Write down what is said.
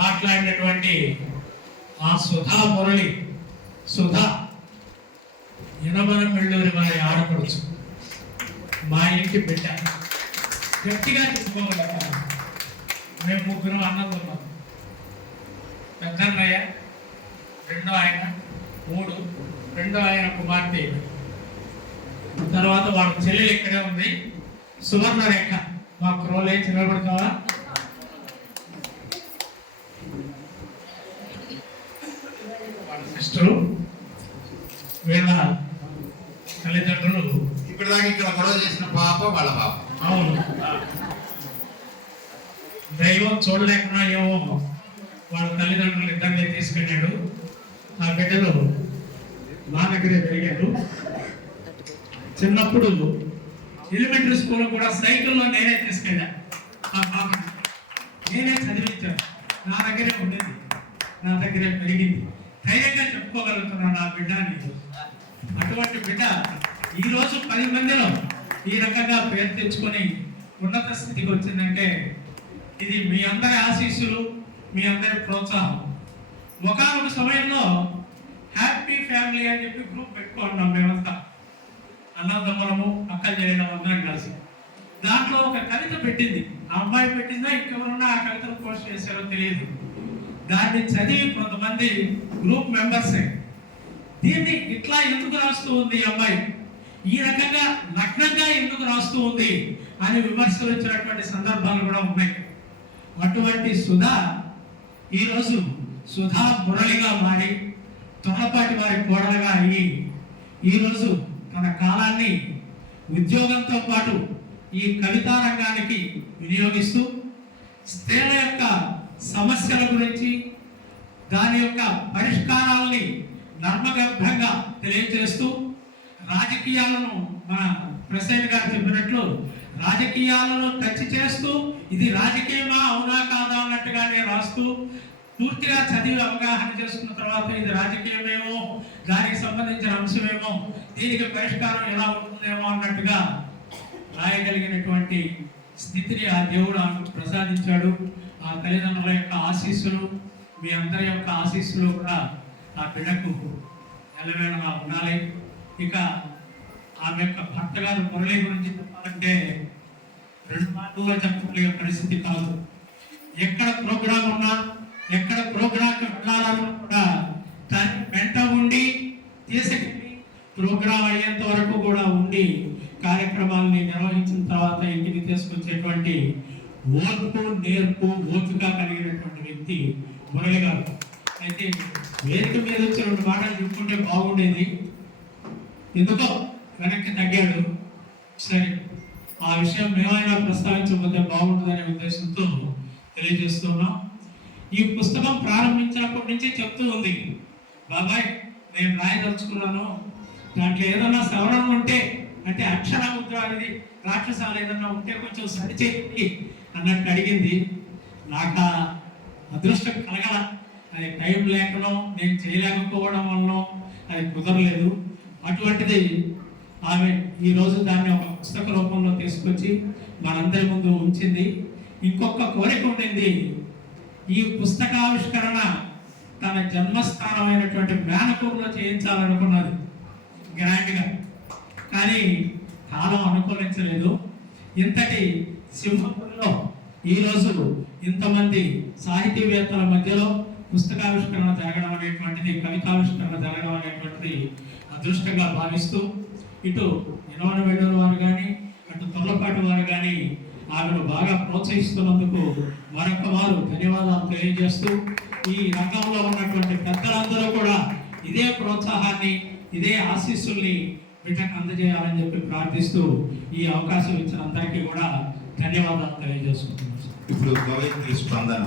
మాట్లాడినటువంటి ఆ సుధా మురళి సుధా యనమనం వెళ్ళూరి వారి ఆడపడుచు, మా ఇంటి బిడ్డ. గట్టిగా చెప్పుకోగలుగుతాను. మేము ముగ్గురం అన్నదమ్ములం. పెద్దన్నయ్య, రెండో ఆయన, మూడు, రెండో ఆయన కుమార్తె. తర్వాత వాళ్ళ చెల్లెలు ఇక్కడే ఉంది, సువర్ణ రేఖ. మా క్రోలే చిన్నబడతావా? వాళ్ళ సిస్టరు, వీళ్ళ తల్లిదండ్రులు. ఇప్పటిదాకా ఇక్కడ గొడవ చేసిన పాప వాళ్ళ పాప. అవును, దైవం చూడలేకున్నా ఏమో వాళ్ళ తల్లిదండ్రులు ఇద్దరిని తీసుకెళ్ళాడు. ఆ బిడ్డలు నా దగ్గరే పెరిగారు. చిన్నప్పుడు ఎలిమెంటరీ స్కూల్ కూడా సైకిల్లో నేనే తీసుకెళ్ళా. ఆ పాప నేనే చదివించాను. నా దగ్గరే ఉండేది, నా దగ్గరే పెరిగింది. ధైర్యంగా చెప్పుకోగలుగుతున్నాను నా బిడ్డ అని. అటువంటి బిడ్డ ఈరోజు 10 మందిలో ఈ రకంగా పేరు తెచ్చుకొని ఉన్నత స్థితికి వచ్చిందంటే ఇది మీ అందరి ఆశీస్సులు, మీ అందరి ప్రోత్సాహం. ఒకనొక సమయంలో హ్యాపీ ఫ్యామిలీ అని చెప్పి గ్రూప్ పెట్టుకున్నాం మేమంతా, అన్నదమ్ములము, అక్కలు చేయడం అందరం కలిసి. దాంట్లో ఒక కవిత పెట్టింది. ఆ అమ్మాయి పెట్టిందా, ఇంకెవరున్నా ఆ కవితను పోస్ట్ చేశారో తెలియదు. దాన్ని చదివి కొంతమంది గ్రూప్ మెంబర్సే దీన్ని ఇట్లా ఎందుకు రాస్తూ ఉంది ఈ అమ్మాయి, ఈ రకంగా నగ్నంగా ఎందుకు రాస్తూ ఉంది అని విమర్శలు వచ్చినటువంటి సందర్భాలు కూడా ఉన్నాయి. అటువంటి సుధా ఈరోజు సుధా మురళిగా మారి తొండపాటి వారి కోడలుగా అయ్యి ఈరోజు తన కాలాన్ని ఉద్యోగంతో పాటు ఈ కవితా రంగానికి వినియోగిస్తూ స్త్రీల యొక్క సమస్యల గురించి, దాని యొక్క పరిష్కారాలని నర్మగర్భంగా తెలియజేస్తూ, రాజకీయాలను మన ప్రెసిడెంట్ గారు చెప్పినట్లు రాజకీయాలను టచ్ చేస్తూ, ఇది రాజకీయమా అవునా కాదా అన్నట్టుగానే రాస్తూ, పూర్తిగా చదివి అవగాహన చేసుకున్న తర్వాత ఇది రాజకీయమేమో, దానికి సంబంధించిన అంశమేమో, దీనికి పరిష్కారం ఎలా ఉంటుందేమో అన్నట్టుగా రాయగలిగినటువంటి స్థితిని ఆ దేవుడు ఆమెకు ప్రసాదించాడు. ఆ తల్లిదండ్రుల యొక్క ఆశీస్సులు, మీ అందరి యొక్క ఆశీస్సులు కూడా ఆ బిడ్డకు ఎల్లవేళలా ఉండాలి. ఇక ఆమె యొక్క భర్త గారు మురళి గురించి చెప్పాలంటే 2 మాటల్లో చెప్పుకునే పరిస్థితి కాదు. ఎక్కడ ప్రోగ్రాం ఉన్నా, ఎక్కడ ప్రోగ్రాంకి వెళ్ళాలన్నా కూడా దాన్ని వెంట ఉండి తీసుకెళ్ళి ప్రోగ్రాం అయ్యేంత వరకు కూడా ఉండి కార్యక్రమాలని నిర్వహించిన తర్వాత ఇంటికి తీసుకొచ్చేటువంటి ఓర్పు, నేర్పు, ఓపిక కలిగినటువంటి వ్యక్తి మురళి గారు. అయితే వేదిక మీద వచ్చి 2 మాటలు చెప్పుకుంటే బాగుండేది, ఎందుకో వెనక్కి తగ్గాడు. సరే, ఆ విషయం మేమైనా ప్రస్తావించకపోతే బాగుంటుందనే ఉద్దేశంతో తెలియజేస్తున్నాం. ఈ పుస్తకం ప్రారంభించినప్పటి నుంచి చెప్తూ ఉంది, బాబాయ్ నేను రాయదలుచుకున్నాను, దాంట్లో ఏదన్నా సవరణ ఉంటే, అంటే అక్షర ముద్ర అనేది రాక్షసాలు ఏదన్నా ఉంటే కొంచెం సరిచేయండి అన్నట్టు అడిగింది. నాకు అదృష్టం కలగల, అది టైం లేకనో నేను చేయలేకపోవడం వల్ల అది కుదరలేదు. అటువంటిది ఆమె ఈరోజు దాన్ని ఒక పుస్తక రూపంలో తీసుకొచ్చి మనందరి ముందు ఉంచింది. ఇంకొక కోరిక ఉండింది, ఈ పుస్తకావిష్కరణ తన జన్మస్థానమైనటువంటి మేనపూర్లో చేయించాలనుకున్నది గ్రాండ్గా. కానీ కాలం అనుకూలించలేదు. ఇంతటి సింహపురిలో ఈరోజు ఇంతమంది సాహితీవేత్తల మధ్యలో పుస్తకావిష్కరణ జరగడం అనేటువంటిది, కవితావిష్కరణ జరగడం అనేటువంటిది అదృష్టంగా భావిస్తూ, ఇటు యనమన వెళ్ళూరు వారు కానీ, అటు తొర్లపాటి వారు కానీ ఆమెను బాగా ప్రోత్సహిస్తున్నందుకు మరొక వారు ధన్యవాదాలు తెలియజేస్తూ, ఈ రంగంలో ఉన్నటువంటి పెద్దలందరూ కూడా ఇదే ప్రోత్సాహాన్ని, ఇదే ఆశీస్సుల్ని బిడ్డకు అందజేయాలని చెప్పి ప్రార్థిస్తూ ఈ అవకాశం ఇచ్చిన అందరికీ కూడా ధన్యవాదాలు తెలియజేసుకుంటున్నాను. ఇప్పుడు స్పందన